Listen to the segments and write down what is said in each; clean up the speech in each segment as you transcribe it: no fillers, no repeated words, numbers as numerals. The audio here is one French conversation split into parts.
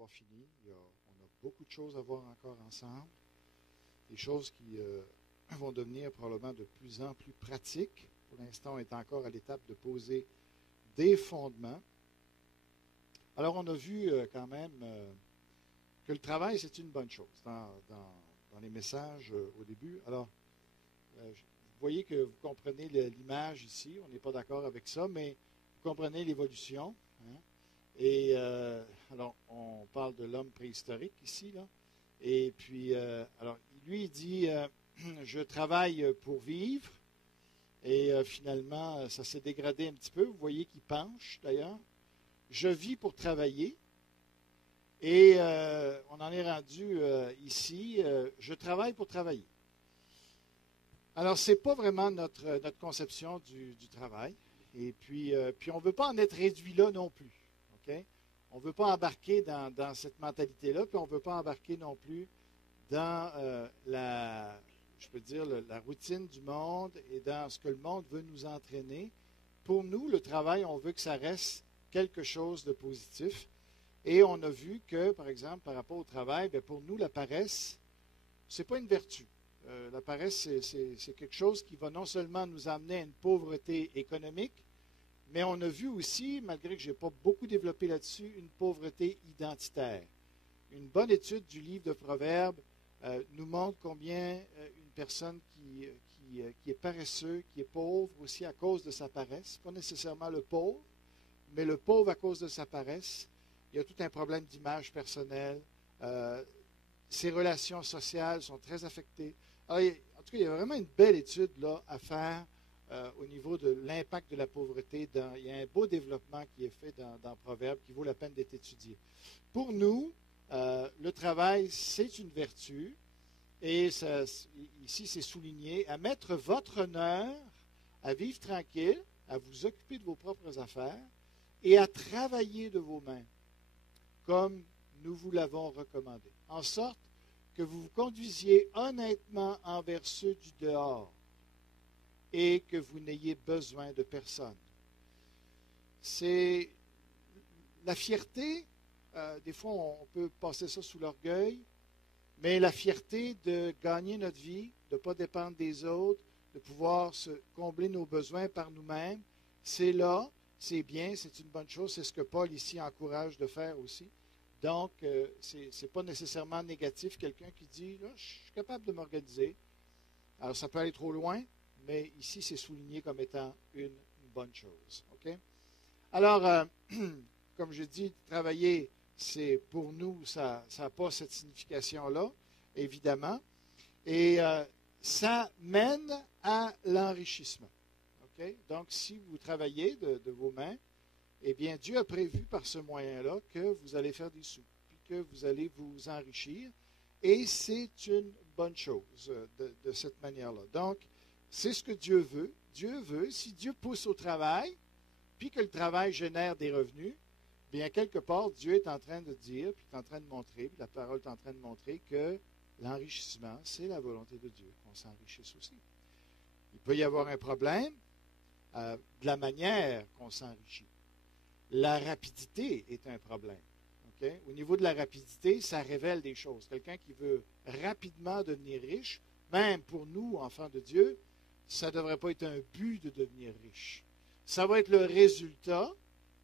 avoir fini. On a beaucoup de choses à voir encore ensemble. Des choses qui vont devenir probablement de plus en plus pratiques. Pour l'instant, on est encore à l'étape de poser des fondements. Alors, on a vu quand même que le travail, c'est une bonne chose dans les messages au début. Alors, vous voyez que vous comprenez l'image ici. On n'est pas d'accord avec ça, mais vous comprenez l'évolution. Hein? Et alors, on parle de l'homme préhistorique ici, là. Et puis, alors, lui, il dit, je travaille pour vivre. Et finalement, ça s'est dégradé un petit peu. Vous voyez qu'il penche, d'ailleurs. Je vis pour travailler. Et on en est rendu ici. Je travaille pour travailler. Alors, ce n'est pas vraiment notre conception du travail. Et puis on ne veut pas en être réduit là non plus. Okay? On ne veut pas embarquer dans cette mentalité-là, puis on ne veut pas embarquer non plus dans la routine du monde et dans ce que le monde veut nous entraîner. Pour nous, le travail, on veut que ça reste quelque chose de positif. Et on a vu que, par exemple, par rapport au travail, bien, pour nous, la paresse, ce n'est pas une vertu. La paresse, c'est quelque chose qui va non seulement nous amener à une pauvreté économique, mais on a vu aussi, malgré que je n'ai pas beaucoup développé là-dessus, une pauvreté identitaire. Une bonne étude du livre de Proverbes nous montre combien une personne qui est paresseux, qui est pauvre aussi à cause de sa paresse, pas nécessairement le pauvre, mais le pauvre à cause de sa paresse, il y a tout un problème d'image personnelle. Ses relations sociales sont très affectées. Alors, en tout cas, il y a vraiment une belle étude là, à faire au niveau de l'impact de la pauvreté. Il y a un beau développement qui est fait dans Proverbes qui vaut la peine d'être étudié. Pour nous, le travail, c'est une vertu. Et ça, ici, c'est souligné, à mettre votre honneur, à vivre tranquille, à vous occuper de vos propres affaires et à travailler de vos mains, comme nous vous l'avons recommandé, en sorte que vous vous conduisiez honnêtement envers ceux du dehors et que vous n'ayez besoin de personne. C'est la fierté, des fois on peut passer ça sous l'orgueil, mais la fierté de gagner notre vie, de ne pas dépendre des autres, de pouvoir se combler nos besoins par nous-mêmes, c'est là, c'est bien, c'est une bonne chose, c'est ce que Paul ici encourage de faire aussi. Donc, ce n'est pas nécessairement négatif, quelqu'un qui dit, là, je suis capable de m'organiser. Alors, ça peut aller trop loin, mais ici, c'est souligné comme étant une bonne chose. Okay? Alors, comme je dis, travailler, c'est pour nous, ça n'a pas cette signification-là, évidemment. Et ça mène à l'enrichissement. Okay? Donc, si vous travaillez de vos mains, eh bien, Dieu a prévu par ce moyen-là que vous allez faire des sous, puis que vous allez vous enrichir. Et c'est une bonne chose de cette manière-là. Donc, c'est ce que Dieu veut. Dieu veut, si Dieu pousse au travail, puis que le travail génère des revenus, bien, quelque part, Dieu est en train de dire, puis est en train de montrer, puis la parole est en train de montrer que l'enrichissement, c'est la volonté de Dieu, qu'on s'enrichisse aussi. Il peut y avoir un problème de la manière qu'on s'enrichit. La rapidité est un problème. Okay? Au niveau de la rapidité, ça révèle des choses. Quelqu'un qui veut rapidement devenir riche, même pour nous, enfants de Dieu, ça ne devrait pas être un but de devenir riche. Ça va être le résultat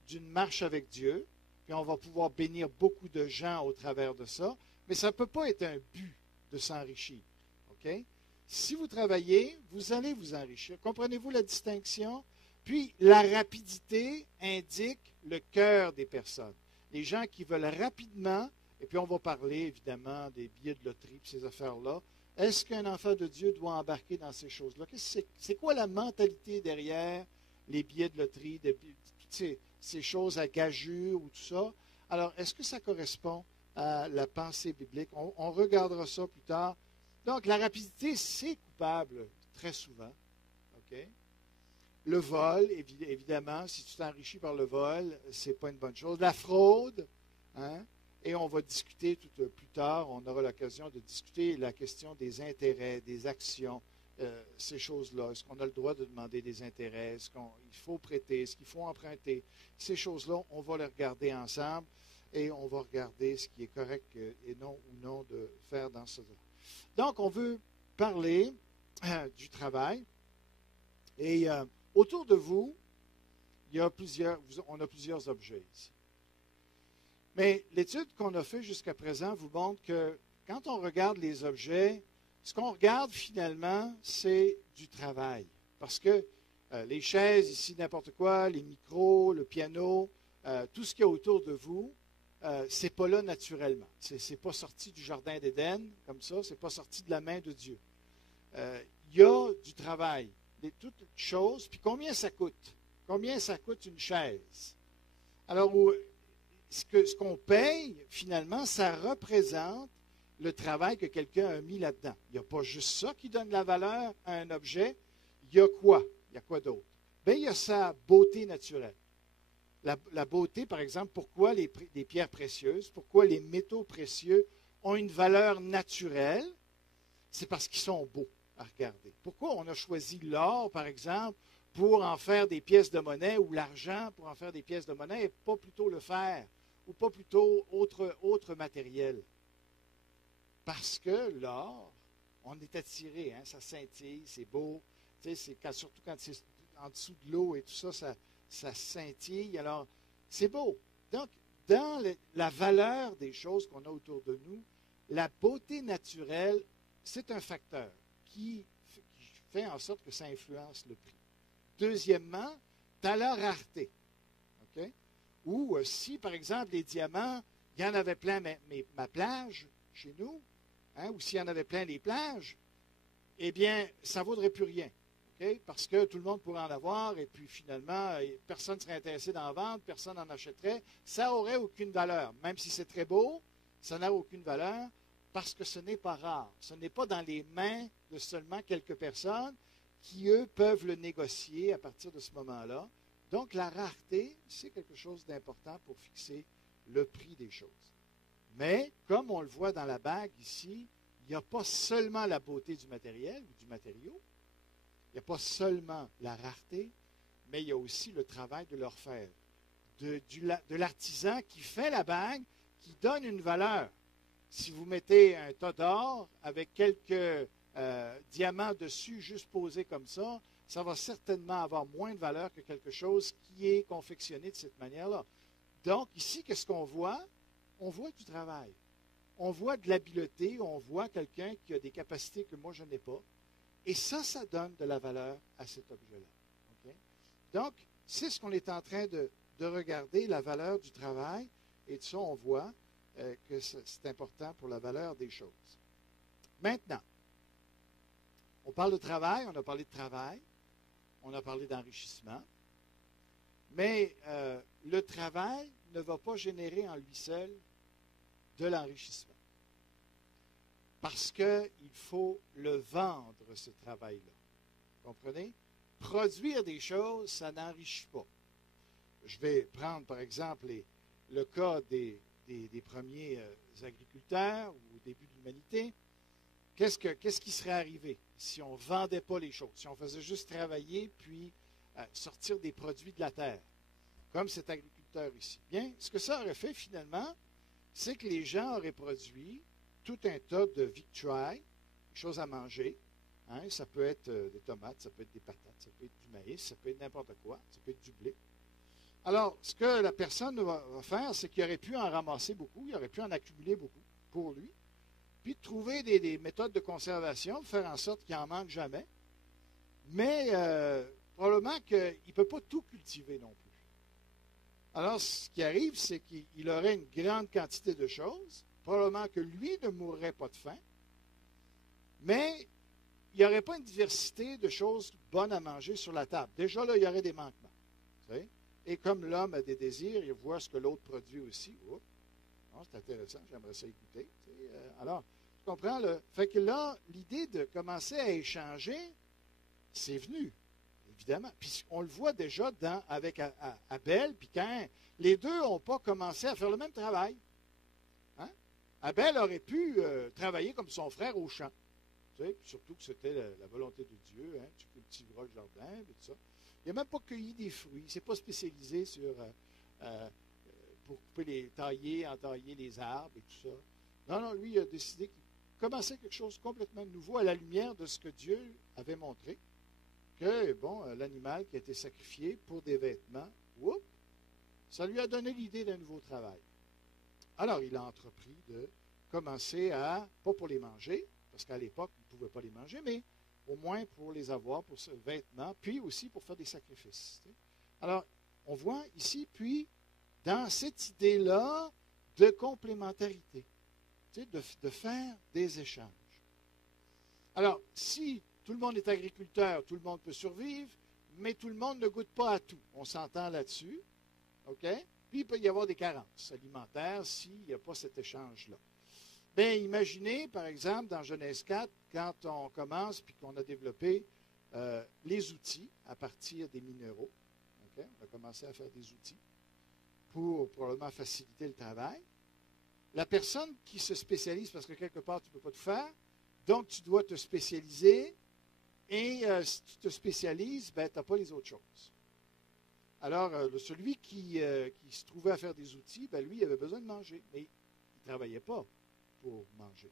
d'une marche avec Dieu, puis on va pouvoir bénir beaucoup de gens au travers de ça, mais ça ne peut pas être un but de s'enrichir. Okay? Si vous travaillez, vous allez vous enrichir. Comprenez-vous la distinction? Puis, la rapidité indique le cœur des personnes. Les gens qui veulent rapidement, et puis on va parler évidemment des billets de loterie et ces affaires-là. Est-ce qu'un enfant de Dieu doit embarquer dans ces choses-là? C'est quoi la mentalité derrière les billets de loterie, toutes ces choses à gageure ou tout ça? Alors, est-ce que ça correspond à la pensée biblique? On regardera ça plus tard. Donc, la rapidité, c'est coupable très souvent. OK? Le vol, évidemment, si tu t'enrichis par le vol, ce n'est pas une bonne chose. La fraude, hein? Et on va discuter plus tard, on aura l'occasion de discuter la question des intérêts, des actions, ces choses-là. Est-ce qu'on a le droit de demander des intérêts? Est-ce qu'il faut prêter? Est-ce qu'il faut emprunter? Ces choses-là, on va les regarder ensemble. et on va regarder ce qui est correct et non ou non de faire dans ce cas. Donc, on veut parler du travail. Et autour de vous, on a plusieurs objets ici. Mais l'étude qu'on a faite jusqu'à présent vous montre que quand on regarde les objets, ce qu'on regarde finalement, c'est du travail. Parce que les chaises, ici, n'importe quoi, les micros, le piano, tout ce qu'il y a autour de vous, c'est pas là naturellement. C'est pas sorti du jardin d'Éden, comme ça, c'est pas sorti de la main de Dieu. Il y a du travail, toutes choses, puis combien ça coûte? Combien ça coûte une chaise? Alors, ce qu'on paye, finalement, ça représente le travail que quelqu'un a mis là-dedans. Il n'y a pas juste ça qui donne la valeur à un objet. Il y a quoi? Il y a quoi d'autre? Bien, il y a sa beauté naturelle. La beauté, par exemple, pourquoi les pierres précieuses, pourquoi les métaux précieux ont une valeur naturelle? C'est parce qu'ils sont beaux à regarder. Pourquoi on a choisi l'or, par exemple, pour en faire des pièces de monnaie, ou l'argent pour en faire des pièces de monnaie, et pas plutôt le fer, ou pas plutôt autre matériel? Parce que l'or, on est attiré, hein, ça scintille, c'est beau, surtout quand c'est en dessous de l'eau et tout ça, ça scintille, alors c'est beau. Donc, dans la valeur des choses qu'on a autour de nous, la beauté naturelle, c'est un facteur qui fait en sorte que ça influence le prix. Deuxièmement, tu as la rareté. Okay? Ou si, par exemple, les diamants, il y en avait plein ma plage, chez nous, hein, ou s'il y en avait plein les plages, eh bien, ça ne vaudrait plus rien. Okay? Parce que tout le monde pourrait en avoir, et puis finalement, personne ne serait intéressé d'en vendre, personne n'en achèterait. Ça n'aurait aucune valeur. Même si c'est très beau, ça n'a aucune valeur parce que ce n'est pas rare. Ce n'est pas dans les mains de seulement quelques personnes qui, eux, peuvent le négocier à partir de ce moment-là. Donc, la rareté, c'est quelque chose d'important pour fixer le prix des choses. Mais, comme on le voit dans la bague ici, il n'y a pas seulement la beauté du matériel ou du matériau, il n'y a pas seulement la rareté, mais il y a aussi le travail de l'orfèvre, de l'artisan qui fait la bague, qui donne une valeur. Si vous mettez un tas d'or avec quelques diamants dessus, juste posés comme ça, ça va certainement avoir moins de valeur que quelque chose qui est confectionné de cette manière-là. Donc, ici, qu'est-ce qu'on voit? On voit du travail. On voit de l'habileté, on voit quelqu'un qui a des capacités que moi, je n'ai pas. Et ça donne de la valeur à cet objet-là. Okay? Donc, c'est ce qu'on est en train de regarder, la valeur du travail. Et de ça, on voit que c'est important pour la valeur des choses. Maintenant, on parle de travail, on a parlé de travail, on a parlé d'enrichissement, mais le travail ne va pas générer en lui seul de l'enrichissement. Parce qu'il faut le vendre, ce travail-là. Vous comprenez? Produire des choses, ça n'enrichit pas. Je vais prendre, par exemple, le cas des premiers agriculteurs au début de l'humanité. Qu'est-ce qui serait arrivé si on ne vendait pas les choses, si on faisait juste travailler puis sortir des produits de la terre, comme cet agriculteur ici? Bien, ce que ça aurait fait finalement, c'est que les gens auraient produit tout un tas de victuailles, des choses à manger. Hein, ça peut être des tomates, ça peut être des patates, ça peut être du maïs, ça peut être n'importe quoi, ça peut être du blé. Alors, ce que la personne va faire, c'est qu'il aurait pu en ramasser beaucoup, il aurait pu en accumuler beaucoup pour lui, puis de trouver des méthodes de conservation, de faire en sorte qu'il n'en manque jamais. Mais probablement qu'il ne peut pas tout cultiver non plus. Alors, ce qui arrive, c'est qu'il aurait une grande quantité de choses, probablement que lui ne mourrait pas de faim, mais il n'y aurait pas une diversité de choses bonnes à manger sur la table. Déjà, là, il y aurait des manquements. Vous savez? Et comme l'homme a des désirs, il voit ce que l'autre produit aussi. Oh, c'est intéressant, j'aimerais ça écouter. Alors, tu comprends? Fait que là, l'idée de commencer à échanger, c'est venu, évidemment. Puis on le voit déjà avec Abel, puis quand les deux n'ont pas commencé à faire le même travail. Hein? Abel aurait pu travailler comme son frère au champ. Tu sais, surtout que c'était la volonté de Dieu. Hein? Tu cultiveras le jardin, et tout ça. Il n'a même pas cueilli des fruits. Il ne s'est pas spécialisé sur pour entailler les arbres et tout ça. Non, non, lui, il a décidé qu'il commençait quelque chose de complètement nouveau à la lumière de ce que Dieu avait montré, que, bon, l'animal qui a été sacrifié pour des vêtements, whoop, ça lui a donné l'idée d'un nouveau travail. Alors, il a entrepris de commencer à, pas pour les manger, parce qu'à l'époque, il ne pouvait pas les manger, mais au moins pour les avoir, pour ce vêtement, puis aussi pour faire des sacrifices. Alors, on voit ici, puis, dans cette idée-là de complémentarité, de faire des échanges. Alors, si tout le monde est agriculteur, tout le monde peut survivre, mais tout le monde ne goûte pas à tout. On s'entend là-dessus, OK? Puis, il peut y avoir des carences alimentaires s'il n'y a pas cet échange-là. Bien, imaginez, par exemple, dans Genèse 4, quand on commence puis qu'on a développé les outils à partir des minéraux. Okay? On a commencé à faire des outils pour probablement faciliter le travail. La personne qui se spécialise, parce que quelque part, tu ne peux pas tout faire, donc tu dois te spécialiser, et si tu te spécialises, ben, tu n'as pas les autres choses. Alors, celui qui se trouvait à faire des outils, ben, lui, il avait besoin de manger, mais il ne travaillait pas pour manger.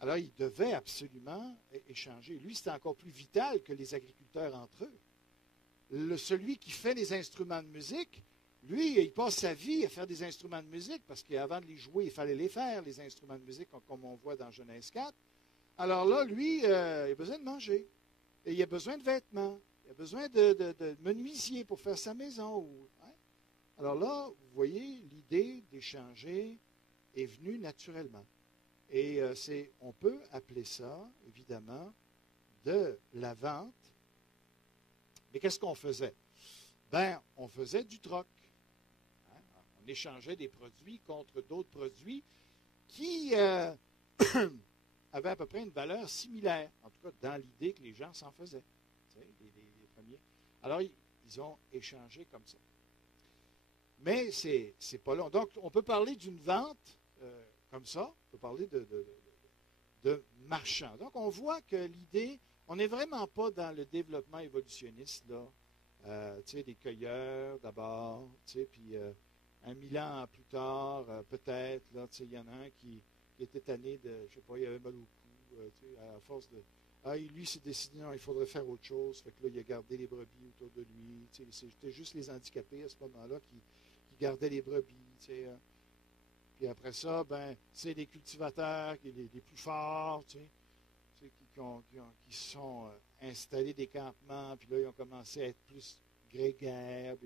Alors, il devait absolument échanger. Lui, c'était encore plus vital que les agriculteurs entre eux. Celui qui fait les instruments de musique, lui, il passe sa vie à faire des instruments de musique, parce qu'avant de les jouer, il fallait les faire, les instruments de musique, comme on voit dans Genèse 4. Alors là, lui, il a besoin de manger. Et il a besoin de vêtements. Il a besoin de menuisier pour faire sa maison. Hein? Alors là, vous voyez, l'idée d'échanger est venue naturellement. Et on peut appeler ça, évidemment, de la vente. Mais qu'est-ce qu'on faisait? Ben, on faisait du troc. Hein? On échangeait des produits contre d'autres produits qui avaient à peu près une valeur similaire. En tout cas, dans l'idée que les gens s'en faisaient. Les premiers. Alors, ils ont échangé comme ça. Mais c'est pas long. Donc, on peut parler d'une vente comme ça. On peut parler de marchand. Donc, on voit que l'idée, on n'est vraiment pas dans le développement évolutionniste, là. Des cueilleurs d'abord, puis 1000 ans plus tard, peut-être, là, il y en a un qui était tanné de, je ne sais pas, il avait mal au cou, à force de... lui s'est décidé, non, il faudrait faire autre chose. Fait que là, il a gardé les brebis autour de lui. C'était juste les handicapés à ce moment-là qui gardaient les brebis. Puis après ça, ben, c'est les cultivateurs, les plus forts, qui sont installés des campements, puis là, ils ont commencé à être plus grégaires.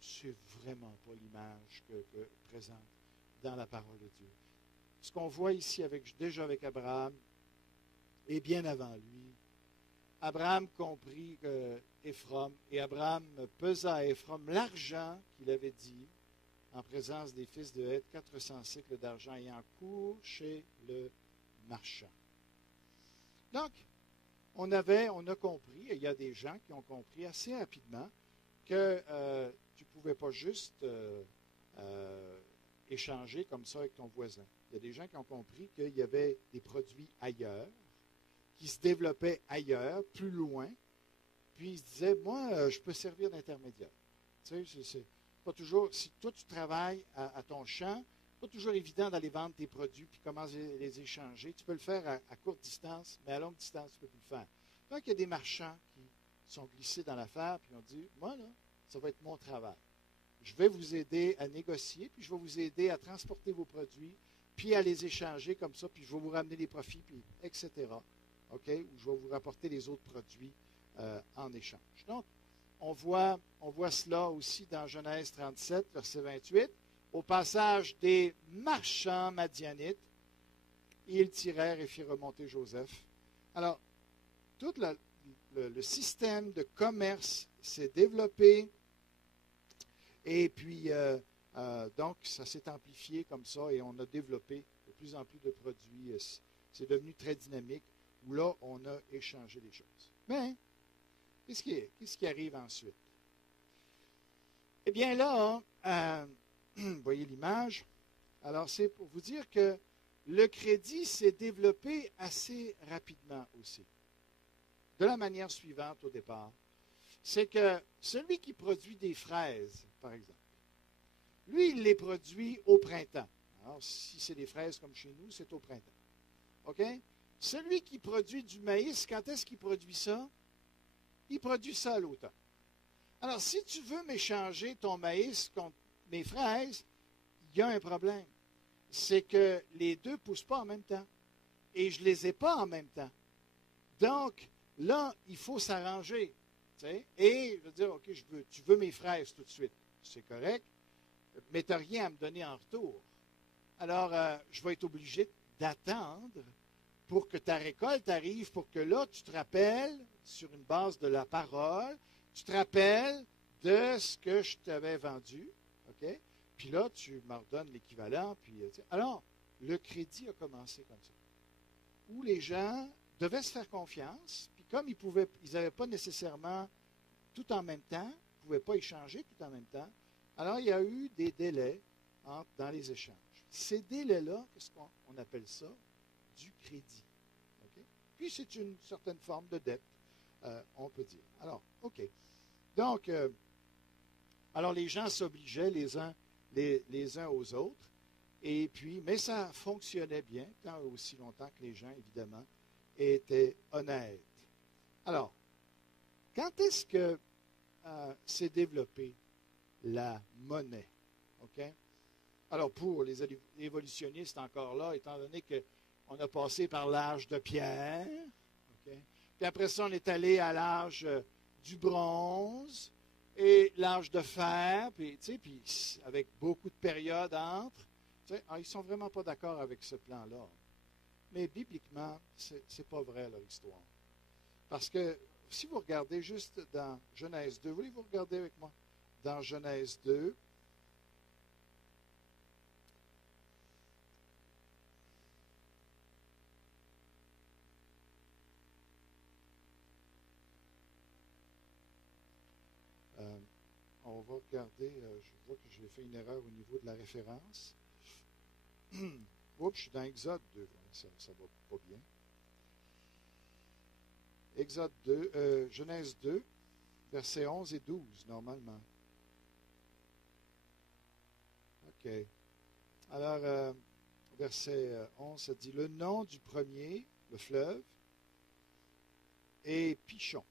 C'est vraiment pas l'image que présente dans la parole de Dieu. Ce qu'on voit ici déjà avec Abraham, et bien avant lui, Abraham comprit Éphron, et Abraham pesa à Éphron l'argent qu'il avait dit en présence des fils de Heth, 400 cycles d'argent ayant cours chez le marchand. Donc, on a compris, et il y a des gens qui ont compris assez rapidement que tu ne pouvais pas juste échanger comme ça avec ton voisin. Il y a des gens qui ont compris qu'il y avait des produits ailleurs, qui se développaient ailleurs, plus loin, puis ils se disaient, moi, je peux servir d'intermédiaire. Tu sais, c'est pas toujours, si toi tu travailles à ton champ, c'est pas toujours évident d'aller vendre tes produits puis comment les échanger. Tu peux le faire à courte distance, mais à longue distance, tu ne peux plus le faire. Donc, il y a des marchands qui sont glissés dans l'affaire puis ont dit, moi, là, ça va être mon travail. Je vais vous aider à négocier, puis je vais vous aider à transporter vos produits, puis à les échanger comme ça, puis je vais vous ramener les profits, puis etc. OK? Ou je vais vous rapporter les autres produits en échange. Donc, on voit cela aussi dans Genèse 37, verset 28. Au passage des marchands madianites, ils tirèrent et firent remonter Joseph. Alors, tout le système de commerce s'est développé et puis, donc, ça s'est amplifié comme ça et on a développé de plus en plus de produits. C'est devenu très dynamique où là, on a échangé les choses. Mais, qu'est-ce qui arrive ensuite? Eh bien là, vous voyez l'image. Alors, c'est pour vous dire que le crédit s'est développé assez rapidement aussi. De la manière suivante au départ. C'est que celui qui produit des fraises, par exemple, Lui, il les produit au printemps. Alors, si c'est des fraises comme chez nous, c'est au printemps. OK? Celui qui produit du maïs, quand est-ce qu'il produit ça? Il produit ça à l'automne. Alors, si tu veux m'échanger ton maïs contre mes fraises, il y a un problème. C'est que les deux ne poussent pas en même temps. Et je ne les ai pas en même temps. Donc, là, il faut s'arranger. Et je veux dire, OK, tu veux mes fraises tout de suite. C'est correct, mais tu n'as rien à me donner en retour. Alors, je vais être obligé d'attendre pour que ta récolte arrive, pour que là, tu te rappelles, sur une base de la parole, tu te rappelles de ce que je t'avais vendu. OK? Puis là, tu me redonnes l'équivalent. Alors, le crédit a commencé comme ça. Où les gens devaient se faire confiance, puis comme ils n'avaient pas nécessairement tout en même temps, ils ne pouvaient pas échanger tout en même temps, alors il y a eu des délais dans les échanges. Ces délais-là, qu'est-ce qu'on appelle ça? Du crédit. Okay? Puis c'est une certaine forme de dette, on peut dire. Alors, OK. Donc, alors les gens s'obligeaient les uns aux autres. Et puis, mais ça fonctionnait bien, tant aussi longtemps que les gens, évidemment, étaient honnêtes. Alors, quand est-ce que s'est développée la monnaie? OK? Alors, pour les évolutionnistes encore là, étant donné qu'on a passé par l'âge de pierre, OK? Puis après ça, on est allé à l'âge du bronze et l'âge de fer, puis avec beaucoup de périodes entre. Ils ne sont vraiment pas d'accord avec ce plan-là. Mais bibliquement, ce n'est pas vrai leur histoire. Parce que si vous regardez juste dans Genèse 2, voulez-vous regarder avec moi dans Genèse 2? On va regarder, je vois que j'ai fait une erreur au niveau de la référence. Oups, je suis dans Exode 2, ça va pas bien. Exode 2, Genèse 2, versets 11 et 12, normalement. OK. Alors, verset 11, ça dit, le nom du premier, le fleuve, est Pichon.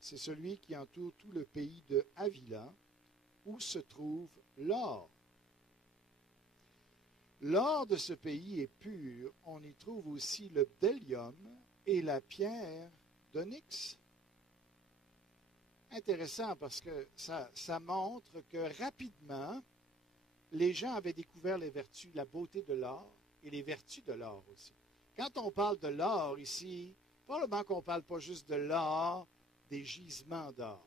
C'est celui qui entoure tout le pays de Havila, où se trouve l'or. L'or de ce pays est pur. On y trouve aussi le bdellium et la pierre d'onyx. Intéressant parce que ça montre que rapidement, les gens avaient découvert les vertus, la beauté de l'or et les vertus de l'or aussi. Quand on parle de l'or ici, probablement qu'on ne parle pas juste de l'or, des gisements d'or,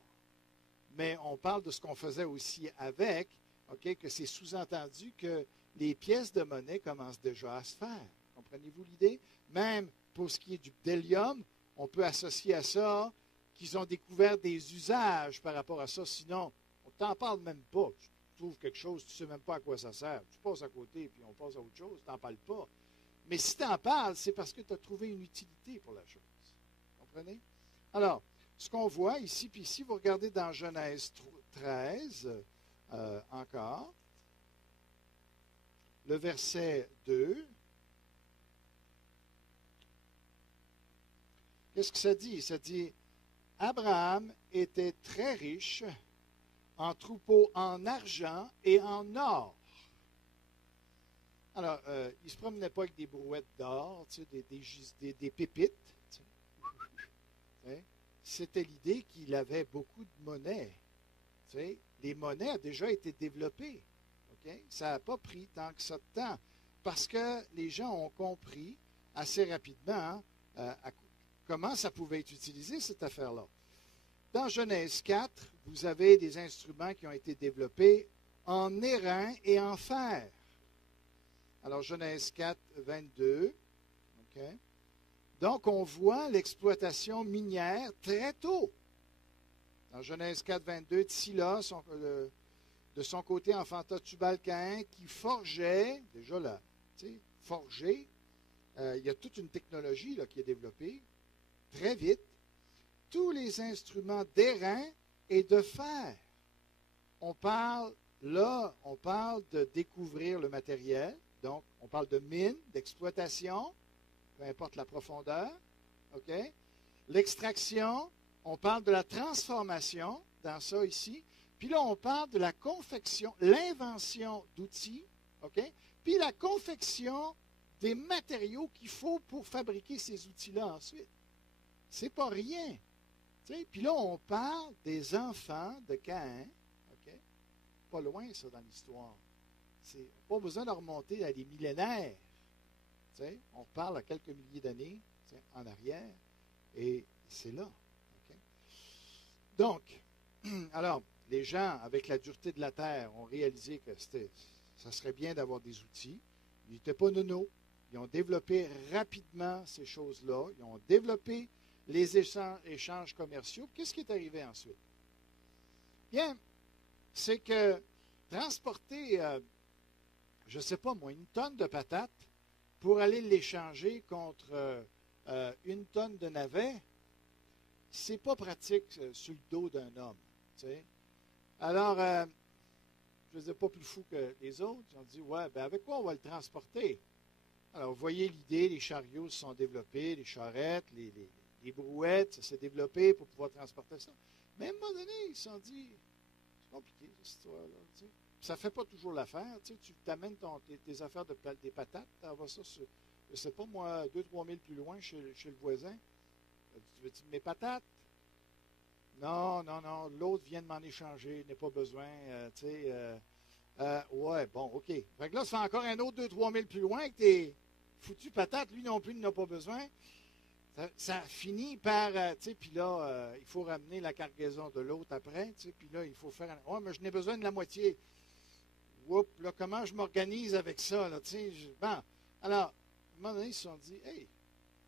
mais on parle de ce qu'on faisait aussi avec, okay, que c'est sous-entendu que les pièces de monnaie commencent déjà à se faire. Comprenez-vous l'idée? Même pour ce qui est du bdellium, on peut associer à ça qu'ils ont découvert des usages par rapport à ça. Sinon, on ne t'en parle même pas. Tu trouves quelque chose, tu ne sais même pas à quoi ça sert. Tu passes à côté, puis on passe à autre chose, tu n'en parles pas. Mais si tu en parles, c'est parce que tu as trouvé une utilité pour la chose. Comprenez? Alors, ce qu'on voit ici, puis ici, vous regardez dans Genèse 13, encore, le verset 2. Qu'est-ce que ça dit? Ça dit, Abraham était très riche en troupeaux en argent et en or. Alors, il ne se promenait pas avec des brouettes d'or, tu sais, des pépites. Tu sais. C'était l'idée qu'il avait beaucoup de monnaie. Tu sais. Les monnaies ont déjà été développées. Okay? Ça n'a pas pris tant que ça de temps. Parce que les gens ont compris assez rapidement comment ça pouvait être utilisé, cette affaire-là. Dans Genèse 4, vous avez des instruments qui ont été développés en airain et en fer. Alors, Genèse 4, 22. Okay. Donc, on voit l'exploitation minière très tôt. Dans Genèse 4, 22, Tsila, de son côté, enfanta Tubal-Caïn, qui forgeait, déjà là, tu sais, forger, il y a toute une technologie là, qui est développée, très vite, tous les instruments d'airain et de fer. On parle là, on parle de découvrir le matériel. Donc, on parle de mine, d'exploitation, peu importe la profondeur. OK? L'extraction, on parle de la transformation dans ça ici. Puis là, on parle de la confection, l'invention d'outils. OK? Puis la confection des matériaux qu'il faut pour fabriquer ces outils-là ensuite. C'est pas rien. T'sais? Puis là, on parle des enfants de Caïn. OK? Pas loin, ça, dans l'histoire. Pas besoin de remonter à des millénaires. T'sais? On parle à quelques milliers d'années en arrière. Et c'est là. OK? Donc, alors, les gens, avec la dureté de la terre, ont réalisé que ça serait bien d'avoir des outils. Ils n'étaient pas nono. Ils ont développé rapidement ces choses-là. Ils ont développé les échanges commerciaux. Qu'est-ce qui est arrivé ensuite? Bien, c'est que transporter, je ne sais pas moi, une tonne de patates pour aller l'échanger contre une tonne de navets, c'est pas pratique sur le dos d'un homme. T'sais. Alors, je ne les ai pas plus fous que les autres. Ils ont dit, ouais, ben avec quoi on va le transporter? Alors, vous voyez l'idée, les chariots se sont développés, les charrettes, les brouettes, ça s'est développé pour pouvoir transporter ça. Mais à un moment donné, ils se sont dit, c'est compliqué, cette histoire-là. T'sais. Ça ne fait pas toujours l'affaire. Tu t'amènes tes affaires des patates, tu envoies ça sur, je ne sais pas moi, 2-3 000 plus loin chez le voisin. Tu veux-tu mes patates? Non, l'autre vient de m'en échanger, il n'a pas besoin, ouais, bon, OK. Fait que là, ça fait encore un autre 2-3 000 plus loin avec tes foutues patates, lui non plus, il n'en a pas besoin. Ça finit par, puis là, il faut ramener la cargaison de l'autre après, puis là, il faut faire, ouais, mais je n'ai besoin de la moitié. Oups, là, comment je m'organise avec ça, là, bon, alors, à un moment donné, ils se sont dit, hey,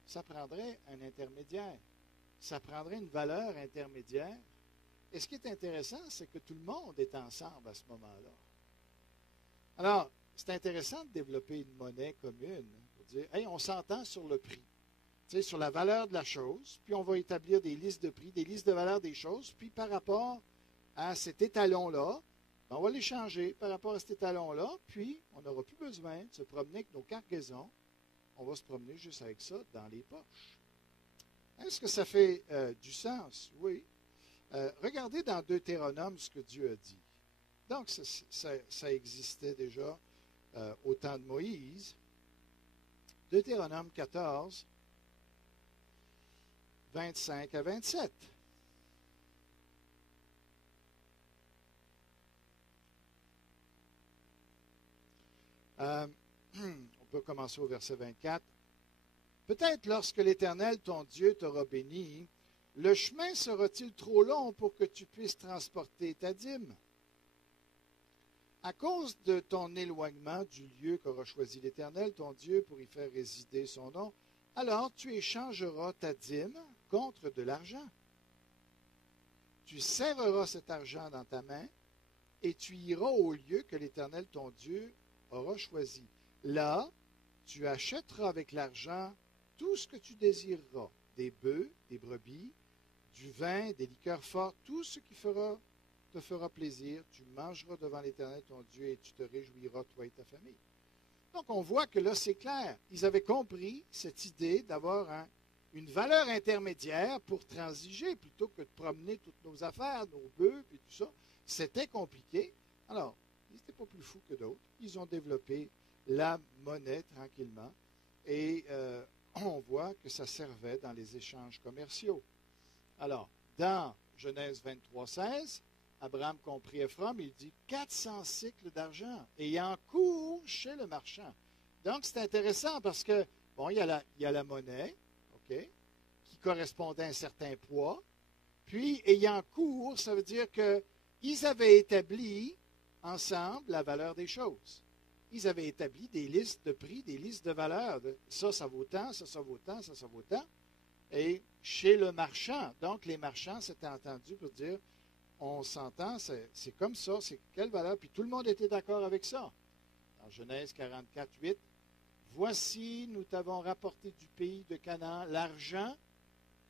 ça prendrait un intermédiaire. Ça prendrait une valeur intermédiaire. Et ce qui est intéressant, c'est que tout le monde est ensemble à ce moment-là. Alors, c'est intéressant de développer une monnaie commune pour dire, hey, on s'entend sur le prix, sur la valeur de la chose, puis on va établir des listes de prix, des listes de valeur des choses, puis par rapport à cet étalon-là, on va les changer par rapport à cet étalon-là, puis on n'aura plus besoin de se promener avec nos cargaisons. On va se promener juste avec ça dans les poches. Est-ce que ça fait du sens? Oui. Regardez dans Deutéronome ce que Dieu a dit. Donc, ça existait déjà au temps de Moïse. Deutéronome 14, 25 à 27. On peut commencer au verset 24. Peut-être lorsque l'Éternel, ton Dieu, t'aura béni, le chemin sera-t-il trop long pour que tu puisses transporter ta dîme? À cause de ton éloignement du lieu qu'aura choisi l'Éternel, ton Dieu, pour y faire résider son nom, alors tu échangeras ta dîme contre de l'argent. Tu serreras cet argent dans ta main et tu iras au lieu que l'Éternel, ton Dieu, aura choisi. Là, tu achèteras avec l'argent tout ce que tu désireras, des bœufs, des brebis, du vin, des liqueurs fortes, tout ce qui te fera plaisir. Tu mangeras devant l'Éternel ton Dieu et tu te réjouiras, toi et ta famille. Donc, on voit que là, c'est clair. Ils avaient compris cette idée d'avoir une valeur intermédiaire pour transiger plutôt que de promener toutes nos affaires, nos bœufs et tout ça. C'était compliqué. Alors, ils n'étaient pas plus fous que d'autres. Ils ont développé la monnaie tranquillement et on voit que ça servait dans les échanges commerciaux. Alors, dans Genèse 23, 16, Abraham comprit Ephron, il dit 400 cycles d'argent ayant cours chez le marchand. Donc, c'est intéressant parce que, bon, il y a la monnaie, OK, qui correspondait à un certain poids. Puis, ayant cours, ça veut dire qu'ils avaient établi ensemble la valeur des choses. Ils avaient établi des listes de prix, des listes de valeurs. Ça vaut tant, ça vaut tant, ça vaut tant. Et chez le marchand, donc les marchands s'étaient entendus pour dire, on s'entend, c'est comme ça, c'est quelle valeur? Puis tout le monde était d'accord avec ça. Dans Genèse 44, 8, voici, nous t'avons rapporté du pays de Canaan l'argent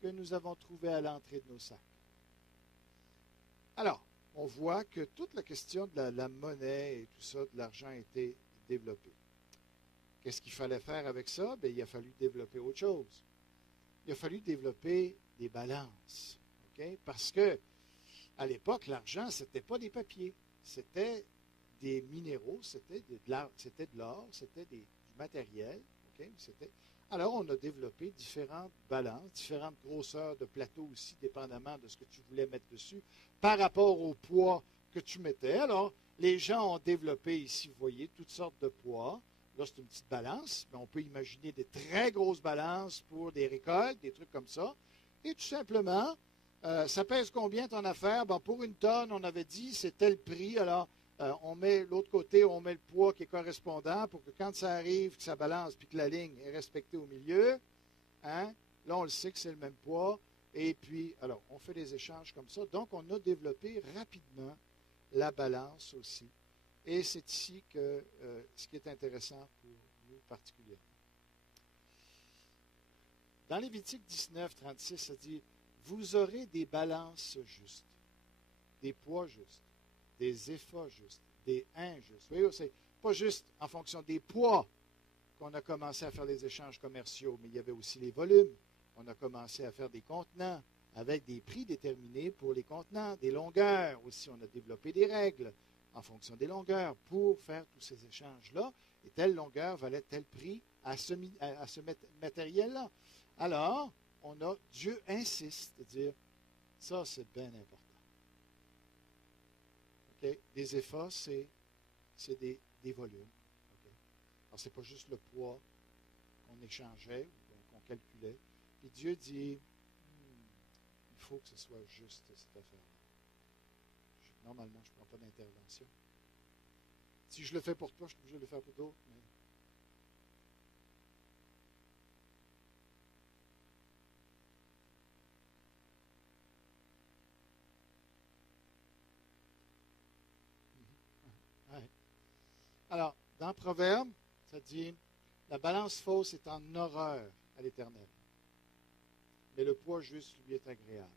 que nous avons trouvé à l'entrée de nos sacs. Alors, on voit que toute la question de la monnaie et tout ça, de l'argent, a été développée. Qu'est-ce qu'il fallait faire avec ça? Bien, il a fallu développer autre chose. Il a fallu développer des balances. Okay? Parce que à l'époque, l'argent, ce n'était pas des papiers. C'était des minéraux, c'était de l'or, c'était du matériel. Okay? Alors, on a développé différentes balances, différentes grosseurs de plateaux aussi, dépendamment de ce que tu voulais mettre dessus, par rapport au poids que tu mettais. Alors, les gens ont développé ici, vous voyez, toutes sortes de poids. Là, c'est une petite balance, mais on peut imaginer des très grosses balances pour des récoltes, des trucs comme ça. Et tout simplement, ça pèse combien ton affaire? Bon, pour une tonne, on avait dit, c'est tel prix. Alors, on met l'autre côté, on met le poids qui est correspondant pour que quand ça arrive, que ça balance, puis que la ligne est respectée au milieu, hein, là, on le sait que c'est le même poids. Et puis, alors, on fait des échanges comme ça. Donc, on a développé rapidement la balance aussi. Et c'est ici que ce qui est intéressant pour nous particulièrement. Dans Lévitique 19, 36, ça dit, vous aurez des balances justes, des poids justes, des éphots justes, des uns justes. Vous voyez, c'est pas juste en fonction des poids qu'on a commencé à faire des échanges commerciaux, mais il y avait aussi les volumes. On a commencé à faire des contenants avec des prix déterminés pour les contenants, des longueurs aussi. On a développé des règles en fonction des longueurs pour faire tous ces échanges-là. Et telle longueur valait tel prix à ce matériel-là. Alors, Dieu insiste de dire, ça c'est bien important. Okay? Des éphots, c'est des volumes. Okay? Alors, ce n'est pas juste le poids qu'on échangeait ou qu'on calculait. Puis Dieu dit, il faut que ce soit juste cette affaire-là. Normalement, je ne prends pas d'intervention. Si je le fais pour toi, je suis obligé de le faire pour d'autres. Mais... Ouais. Alors, dans Proverbe, ça dit, la balance fausse est en horreur à l'Éternel, mais le poids juste lui est agréable.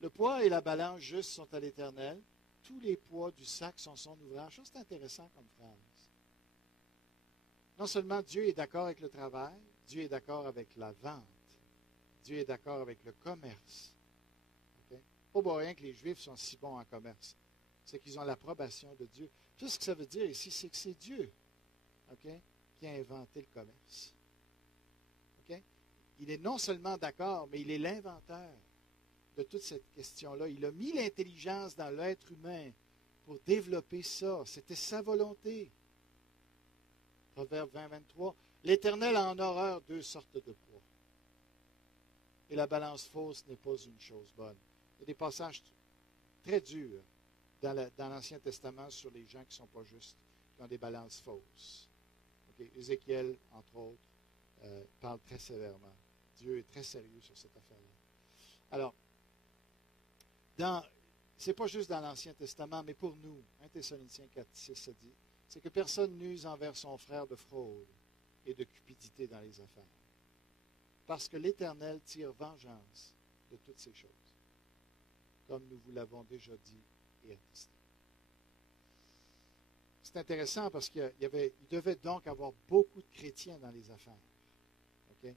Le poids et la balance juste sont à l'Éternel. Tous les poids du sac sont son ouvrage. Ça, c'est intéressant comme phrase. Non seulement Dieu est d'accord avec le travail, Dieu est d'accord avec la vente, Dieu est d'accord avec le commerce. Okay? Pas pour rien que les Juifs sont si bons en commerce. C'est qu'ils ont l'approbation de Dieu. Tout ce que ça veut dire ici, c'est que c'est Dieu, okay, qui a inventé le commerce. Okay? Il est non seulement d'accord, mais il est l'inventeur de toute cette question-là. Il a mis l'intelligence dans l'être humain pour développer ça. C'était sa volonté. Proverbe 20, 23. L'Éternel a en horreur deux sortes de poids. Et la balance fausse n'est pas une chose bonne. Il y a des passages très durs dans l'Ancien Testament sur les gens qui ne sont pas justes, qui ont des balances fausses. Okay. Ézéchiel, entre autres, parle très sévèrement. Dieu est très sérieux sur cette affaire-là. Alors, ce n'est pas juste dans l'Ancien Testament, mais pour nous, 1 Thessaloniciens 4, 6, ça dit, c'est que personne n'use envers son frère de fraude et de cupidité dans les affaires. Parce que l'Éternel tire vengeance de toutes ces choses, comme nous vous l'avons déjà dit et attesté. C'est intéressant parce qu'il devait donc avoir beaucoup de chrétiens dans les affaires. Okay?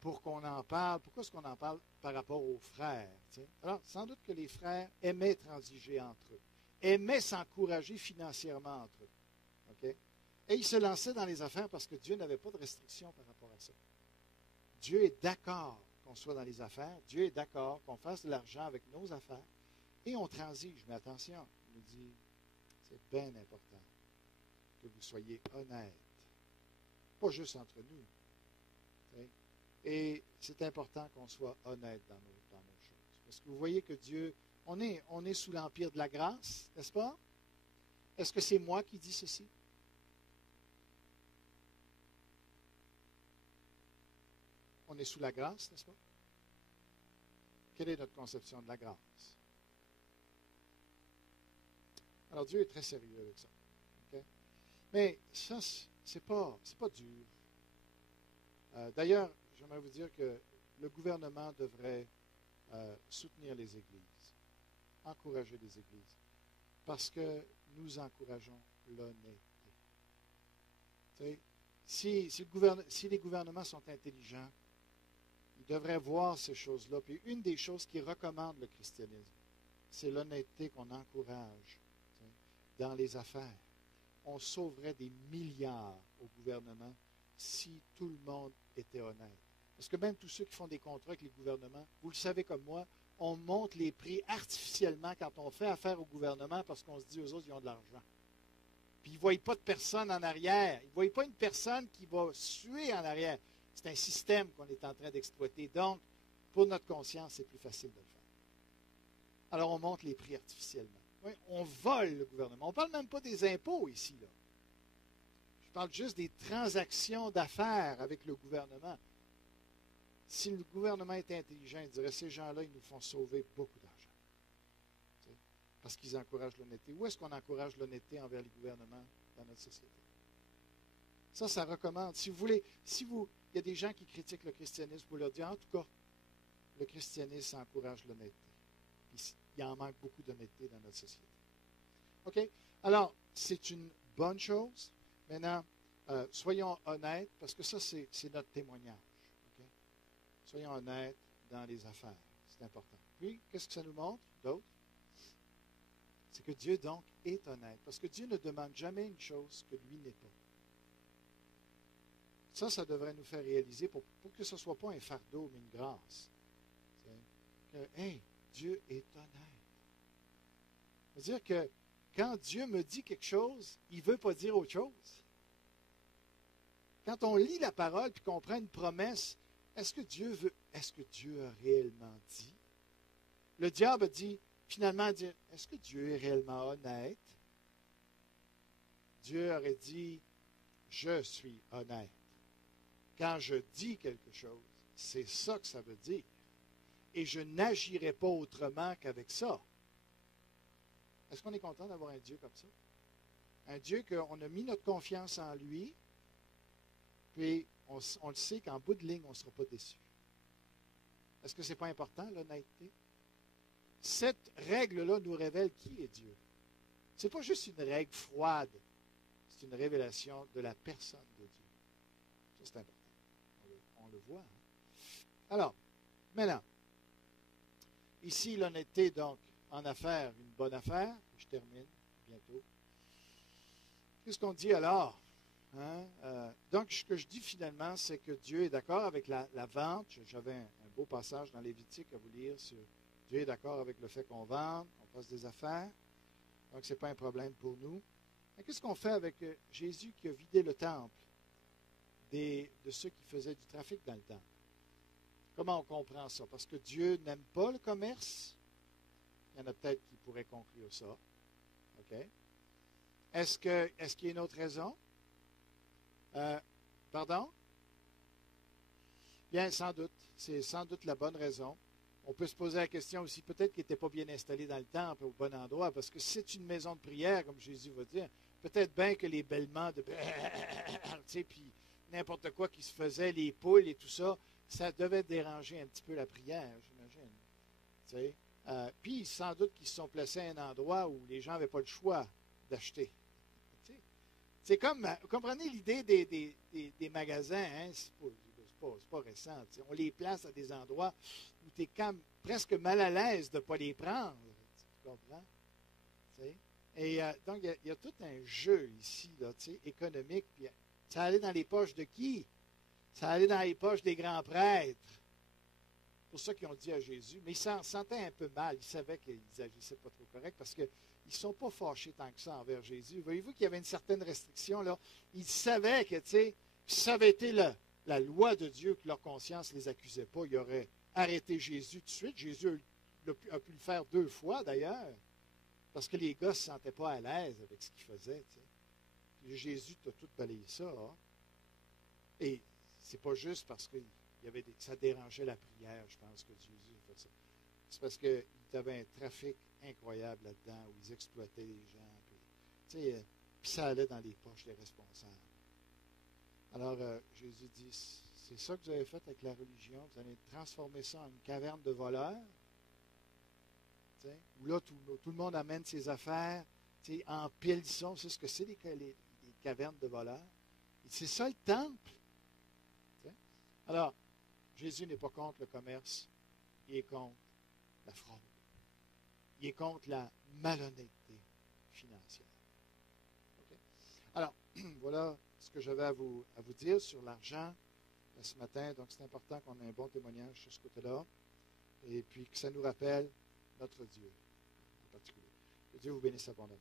Pour qu'on en parle. Pourquoi est-ce qu'on en parle par rapport aux frères? T'sais? Alors, sans doute que les frères aimaient transiger entre eux, aimaient s'encourager financièrement entre eux. Okay? Et ils se lançaient dans les affaires parce que Dieu n'avait pas de restriction par rapport à ça. Dieu est d'accord qu'on soit dans les affaires. Dieu est d'accord qu'on fasse de l'argent avec nos affaires. Et on transige. Mais attention, il nous dit, c'est bien important que vous soyez honnêtes. Pas juste entre nous. T'sais? Et c'est important qu'on soit honnête dans nos choses. Parce que vous voyez que Dieu, on est sous l'empire de la grâce, n'est-ce pas? Est-ce que c'est moi qui dis ceci? On est sous la grâce, n'est-ce pas? Quelle est notre conception de la grâce? Alors Dieu est très sérieux avec ça. Okay? Mais ça, c'est pas dur. D'ailleurs, j'aimerais vous dire que le gouvernement devrait soutenir les églises. encourager les églises? Parce que nous encourageons l'honnêteté. Tu sais, si les gouvernements sont intelligents, ils devraient voir ces choses-là. Puis une des choses qui recommande le christianisme, c'est l'honnêteté qu'on encourage, tu sais, dans les affaires. On sauverait des milliards au gouvernement si tout le monde était honnête. Parce que même tous ceux qui font des contrats avec les gouvernements, vous le savez comme moi, on monte les prix artificiellement quand on fait affaire au gouvernement parce qu'on se dit aux autres, ils ont de l'argent. Puis ils ne voient pas de personne en arrière. Ils ne voient pas une personne qui va suer en arrière. C'est un système qu'on est en train d'exploiter. Donc, pour notre conscience, c'est plus facile de le faire. Alors, on monte les prix artificiellement. Oui, on vole le gouvernement. On ne parle même pas des impôts ici, là. Je parle juste des transactions d'affaires avec le gouvernement. Si le gouvernement était intelligent, il dirait, ces gens-là, ils nous font sauver beaucoup d'argent. Tu sais, parce qu'ils encouragent l'honnêteté. Où est-ce qu'on encourage l'honnêteté envers les gouvernements dans notre société? Ça recommande. Si vous voulez, il y a des gens qui critiquent le christianisme pour leur dire, en tout cas, le christianisme encourage l'honnêteté. Puis, il en manque beaucoup d'honnêteté dans notre société. OK? Alors, c'est une bonne chose. Maintenant, soyons honnêtes, parce que ça, c'est notre témoignage. Okay? Soyons honnêtes dans les affaires. C'est important. Puis, qu'est-ce que ça nous montre, d'autre? C'est que Dieu, donc, est honnête. Parce que Dieu ne demande jamais une chose que lui n'est pas. Ça devrait nous faire réaliser, pour que ce ne soit pas un fardeau, mais une grâce. Que, hey, Dieu est honnête. C'est-à-dire que quand Dieu me dit quelque chose, il ne veut pas dire autre chose. Quand on lit la parole et qu'on prend une promesse, est-ce que Dieu a réellement dit? Le diable dit, finalement, est-ce que Dieu est réellement honnête? Dieu aurait dit, je suis honnête. Quand je dis quelque chose, c'est ça que ça veut dire. Et je n'agirai pas autrement qu'avec ça. Est-ce qu'on est content d'avoir un Dieu comme ça? Un Dieu qu'on a mis notre confiance en lui, puis on le sait qu'en bout de ligne, on ne sera pas déçu. Est-ce que ce n'est pas important, l'honnêteté? Cette règle-là nous révèle qui est Dieu. Ce n'est pas juste une règle froide, c'est une révélation de la personne de Dieu. Ça, c'est important. On le voit. Hein? Alors, maintenant, ici, l'honnêteté, donc, en affaires, une bonne affaire. Je termine bientôt. Qu'est-ce qu'on dit alors? Hein? Donc, ce que je dis finalement, c'est que Dieu est d'accord avec la vente. J'avais un beau passage dans Lévitique à vous lire sur Dieu est d'accord avec le fait qu'on vende, qu'on fasse des affaires. Donc, ce n'est pas un problème pour nous. Mais qu'est-ce qu'on fait avec Jésus qui a vidé le temple de ceux qui faisaient du trafic dans le temple? Comment on comprend ça? Parce que Dieu n'aime pas le commerce. Il y en a peut-être qui pourraient conclure ça. OK? Est-ce qu'il y a une autre raison? Pardon? Bien, sans doute. C'est sans doute la bonne raison. On peut se poser la question aussi, peut-être qu'il n'était pas bien installé dans le temple, au bon endroit, parce que c'est une maison de prière, comme Jésus va dire. Peut-être bien que les bêlements de... tu sais, puis n'importe quoi qui se faisait, les poules et tout ça, ça devait déranger un petit peu la prière, j'imagine. Tu sais? Puis, sans doute qu'ils se sont placés à un endroit où les gens n'avaient pas le choix d'acheter. Tu sais? C'est comme, vous comprenez l'idée des magasins, hein? C'est pas récent. Tu sais? On les place à des endroits où tu es presque mal à l'aise de ne pas les prendre. Tu comprends? Tu sais? Et donc, il y a tout un jeu ici, là, tu sais, économique. Puis, ça allait dans les poches de qui? Ça allait dans les poches des grands prêtres. C'est pour ça qu'ils ont dit à Jésus. Mais ils s'en sentaient un peu mal. Ils savaient qu'ils agissaient pas trop correct parce qu'ils ne sont pas fâchés tant que ça envers Jésus. Voyez-vous qu'il y avait une certaine restriction, là. Ils savaient que, tu sais, si ça avait été la loi de Dieu que leur conscience ne les accusait pas, ils auraient arrêté Jésus tout de suite. Jésus a pu le faire 2 fois, d'ailleurs, parce que les gars ne se sentaient pas à l'aise avec ce qu'ils faisaient, tu sais. Puis Jésus t'a tout balayé ça, hein? Et c'est pas juste parce que ça dérangeait la prière, je pense que Jésus a fait ça. C'est parce qu'il y avait un trafic incroyable là-dedans où ils exploitaient les gens. Puis ça allait dans les poches des responsables. Alors, Jésus dit, c'est ça que vous avez fait avec la religion, vous allez transformer ça en une caverne de voleurs. où là, tout le monde amène ses affaires en pile sont. C'est ce que c'est, les cavernes de voleurs. C'est ça le temple. T'sais. Alors, Jésus n'est pas contre le commerce, il est contre la fraude. Il est contre la malhonnêteté financière. Okay? Alors, voilà ce que j'avais à vous dire sur l'argent ce matin. Donc, c'est important qu'on ait un bon témoignage sur ce côté-là. Et puis, que ça nous rappelle notre Dieu en particulier. Que Dieu vous bénisse abondamment.